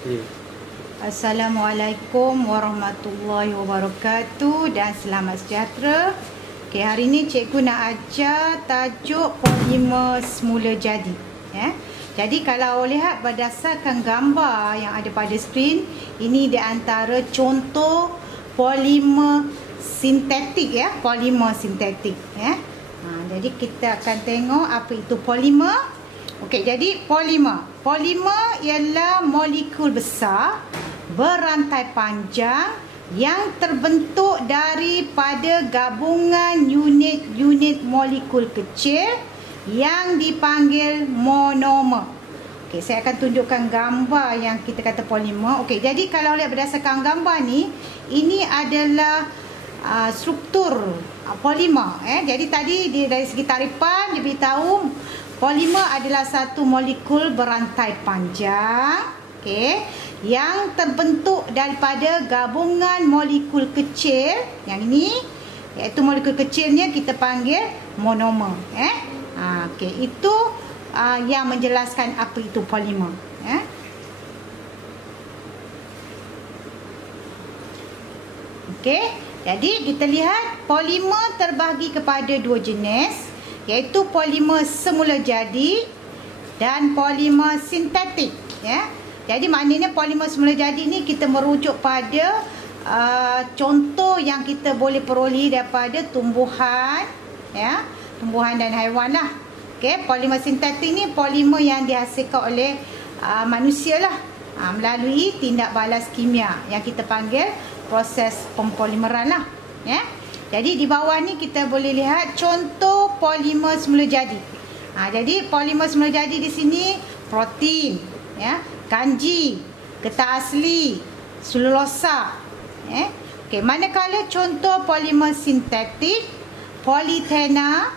Ya. Assalamualaikum warahmatullahi wabarakatuh dan selamat sejahtera. Okey, hari ni cikgu nak ajar tajuk polimer semula jadi. Jadi kalau lihat berdasarkan gambar yang ada pada skrin, ini di antara contoh polimer sintetik polimer sintetik jadi kita akan tengok apa itu polimer. Okey, jadi polimer ialah molekul besar berantai panjang yang terbentuk daripada gabungan unit-unit molekul kecil yang dipanggil monomer. Okey, saya akan tunjukkan gambar yang kita kata polimer. Okey, jadi kalau lihat berdasarkan gambar ni, ini adalah struktur polimer. Jadi tadi dia dari segi tarifan dia beritahu polimer adalah satu molekul berantai panjang, yang terbentuk daripada gabungan molekul kecil. Yang ini, iaitu molekul kecilnya kita panggil monomer. Itu yang menjelaskan apa itu polimer. Jadi kita lihat polimer terbahagi kepada dua jenis, iaitu polimer semula jadi dan polimer sintetik. Jadi maknanya polimer semula jadi ni kita merujuk pada contoh yang kita boleh peroleh daripada tumbuhan, tumbuhan dan haiwan lah. Polimer sintetik ni polimer yang dihasilkan oleh manusia lah, melalui tindak balas kimia yang kita panggil proses pempolimeran lah. Jadi di bawah ni kita boleh lihat contoh polimer semula jadi. Jadi polimer semula jadi di sini protein, kanji, getah asli, selulosa. Manakala contoh polimer sintetik, politena,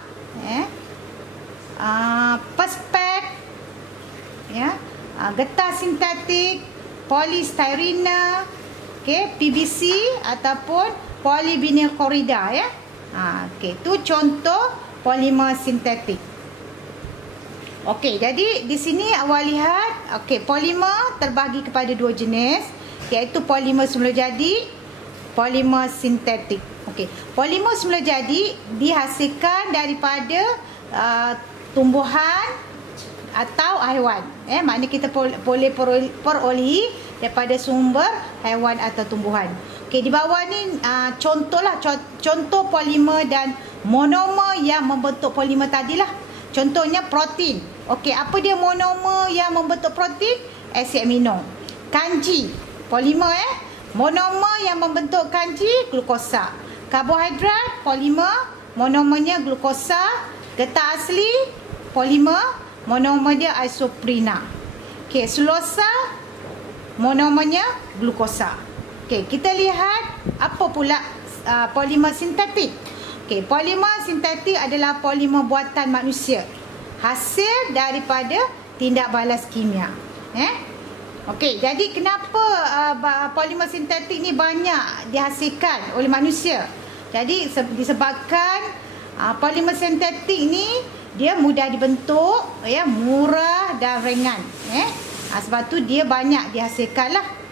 perspek, getah sintetik, polystyrena, PVC ataupun polyvinyl chlorida. Itu contoh polimer sintetik. Jadi di sini awak lihat, polimer terbahagi kepada dua jenis, iaitu polimer semula jadi, polimer sintetik. Polimer semula jadi dihasilkan daripada tumbuhan atau haiwan. Maknanya kita boleh peroleh daripada sumber haiwan atau tumbuhan. Di bawah ni contoh polimer dan monomer yang membentuk polimer tadilah. Contohnya protein. Apa dia monomer yang membentuk protein? Asid amino. Kanji, polimer monomer yang membentuk kanji, glukosa. Karbohidrat, polimer, monomernya glukosa. Getah asli, polimer, monomer dia isoprena. Selulosa, monomernya glukosa. Kita lihat apa pula polimer sintetik. Polimer sintetik adalah polimer buatan manusia, hasil daripada tindak balas kimia. Jadi kenapa polimer sintetik ni banyak dihasilkan oleh manusia? Jadi disebabkan polimer sintetik ni dia mudah dibentuk, murah dan ringan. Sebab tu dia banyak dihasilkan lah.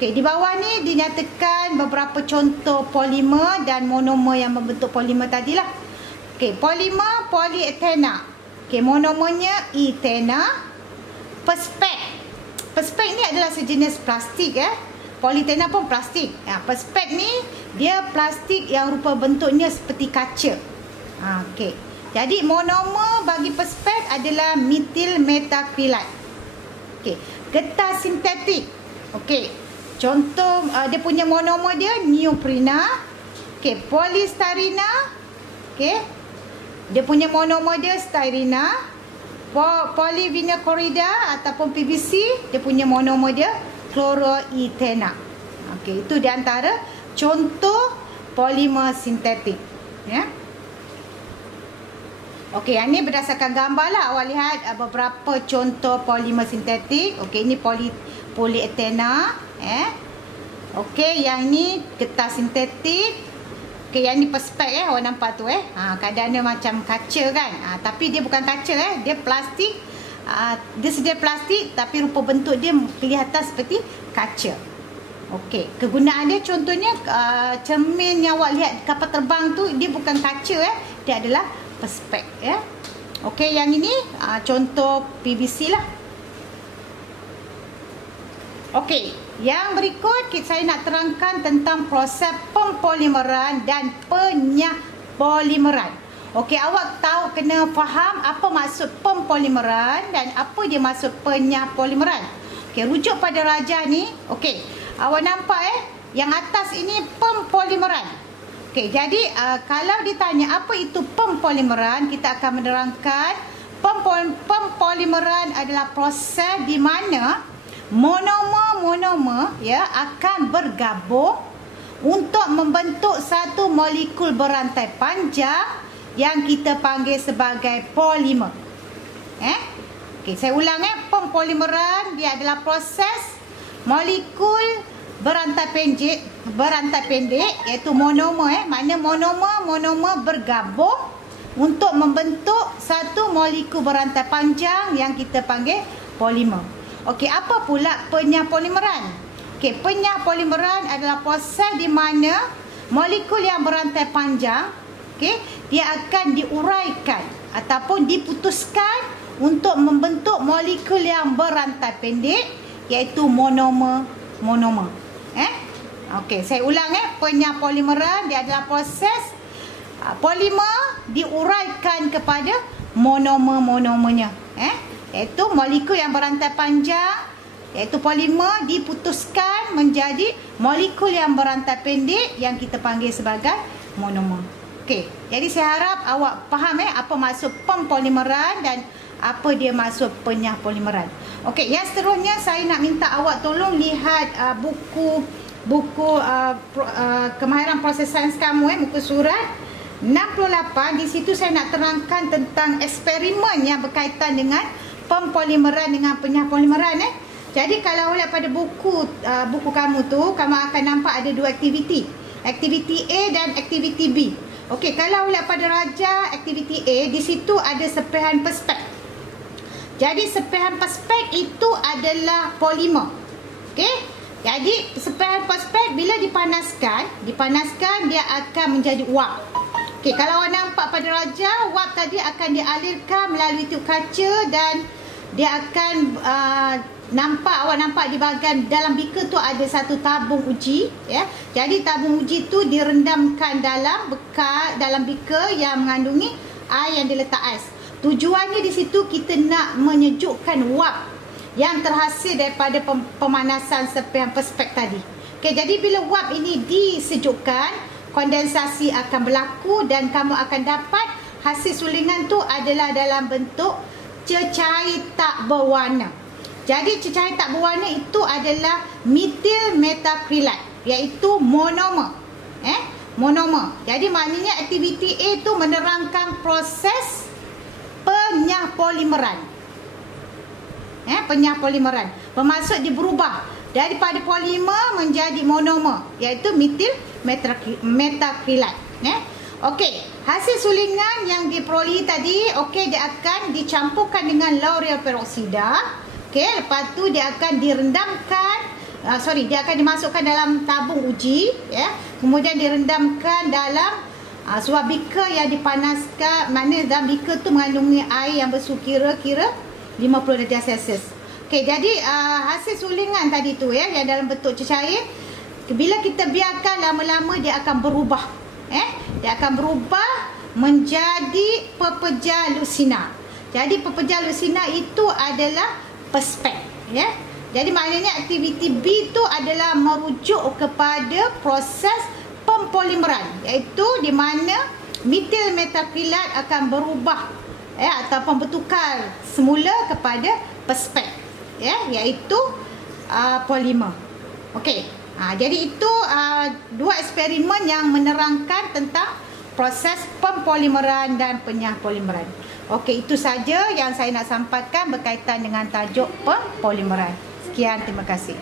Di bawah ni dinyatakan beberapa contoh polimer dan monomer yang membentuk polimer tadilah. Polimer polyethena. Monomernya ethena. Perspek ni adalah sejenis plastik. Polyethena pun plastik. Perspek ni dia plastik yang rupa bentuknya seperti kaca. Jadi monomer bagi perspek adalah metil metakrolid. Getah sintetik. Contoh dia punya monomer dia neoprena. Polystyrena. Dia punya monomer dia styrena. Polyvinyl chlorida ataupun PVC, dia punya monomer dia chloroethena. Itu di antara contoh polimer sintetik. Yang ni berdasarkan gambar lah. Awak lihat beberapa contoh polimer sintetik. Ini polyethena. Yang ni getah sintetik. Yang ni perspek awak nampak tu. Keadaannya macam kaca kan. Tapi dia bukan kaca. Dia plastik dia sedia plastik tapi rupa bentuk dia kelihatan seperti kaca. Okey, kegunaan dia contohnya cermin yang awak lihat kapal terbang tu, dia bukan kaca dia adalah perspek ya. Okey, yang ini contoh PVC lah. Okey, yang berikut saya nak terangkan tentang proses pempolimeran dan penyahpolimeran. Okey, awak tahu kena faham apa maksud pempolimeran dan apa dia maksud penyahpolimeran. Okey, rujuk pada rajah ni. Okey, awak nampak yang atas ini pempolimeran. Okey, jadi kalau ditanya apa itu pempolimeran, kita akan menerangkan pempolimeran adalah proses di mana monomer ya akan bergabung untuk membentuk satu molekul berantai panjang yang kita panggil sebagai polimer. Okey, saya ulang pempolimeran dia adalah proses molekul berantai pendek iaitu monomer mana monomer bergabung untuk membentuk satu molekul berantai panjang yang kita panggil polimer. Okey, apa pula penyahpolimeran? Okey, penyahpolimeran adalah proses di mana molekul yang berantai panjang, okey, dia akan diuraikan ataupun diputuskan untuk membentuk molekul yang berantai pendek iaitu monomer. Okey, saya ulang penyahpolimeran dia adalah proses polimer diuraikan kepada monomernya. Iaitu molekul yang berantai panjang iaitu polimer diputuskan menjadi molekul yang berantai pendek yang kita panggil sebagai monomer. Okey, jadi saya harap awak faham apa maksud pempolimeran dan apa dia maksud penyahpolimeran. Okey, yang seterusnya saya nak minta awak tolong lihat buku kemahiran proses sains kamu muka surat 68. Di situ saya nak terangkan tentang eksperimen yang berkaitan dengan pempolimeran dengan penyahpolimeran. Jadi kalau lihat pada buku kamu tu, kamu akan nampak ada dua aktiviti. Aktiviti A dan aktiviti B. Okey, kalau lihat pada rajah aktiviti A, di situ ada serpihan perspek. Jadi serpihan perspek itu adalah polimer. Okey? Jadi serpihan perspek bila dipanaskan dia akan menjadi wap. Okey, kalau awak nampak pada rajah, wap tadi akan dialirkan melalui tube kaca dan dia akan awak nampak di bahagian dalam beaker tu ada satu tabung uji ya. Jadi tabung uji tu direndamkan dalam beaker yang mengandungi air yang diletak ais. Tujuannya di situ kita nak menyejukkan wap yang terhasil daripada pemanasan serpihan perspek tadi. Okey, jadi bila wap ini disejukkan, kondensasi akan berlaku dan kamu akan dapat hasil sulingan tu adalah dalam bentuk cecair tak berwarna. Jadi cecair tak berwarna itu adalah metil metakrilat iaitu monomer. Monomer. Jadi maknanya aktiviti A itu menerangkan proses penyahpolimeran. Penyahpolimeran bermaksud dia berubah daripada polimer menjadi monomer iaitu metil metakrilat. Okey, hasil sulingan yang diperolehi tadi, okey, dia akan dicampurkan dengan lauryl peroksida. Okey, lepas tu dia akan direndamkan, dia akan dimasukkan dalam tabung uji ya. Kemudian direndamkan dalam sebuah beaker yang dipanaskan, mana dalam beaker tu mengandungi air yang bersuhu kira-kira 50 darjah Celsius. Okey, jadi hasil sulingan tadi tu ya yang dalam bentuk cecair, bila kita biarkan lama-lama dia akan berubah. Dia akan berubah menjadi pepejal lucina. Jadi pepejal lucina itu adalah perspek ya. Jadi maknanya aktiviti B itu adalah merujuk kepada proses pempolimeran iaitu di mana metil metakrilat akan berubah ataupun bertukar semula kepada perspek ya, iaitu polimer. Okey. Jadi itu dua eksperimen yang menerangkan tentang proses pempolimeran dan penyahpolimeran. Okey, itu saja yang saya nak sampaikan berkaitan dengan tajuk pempolimeran. Sekian, terima kasih.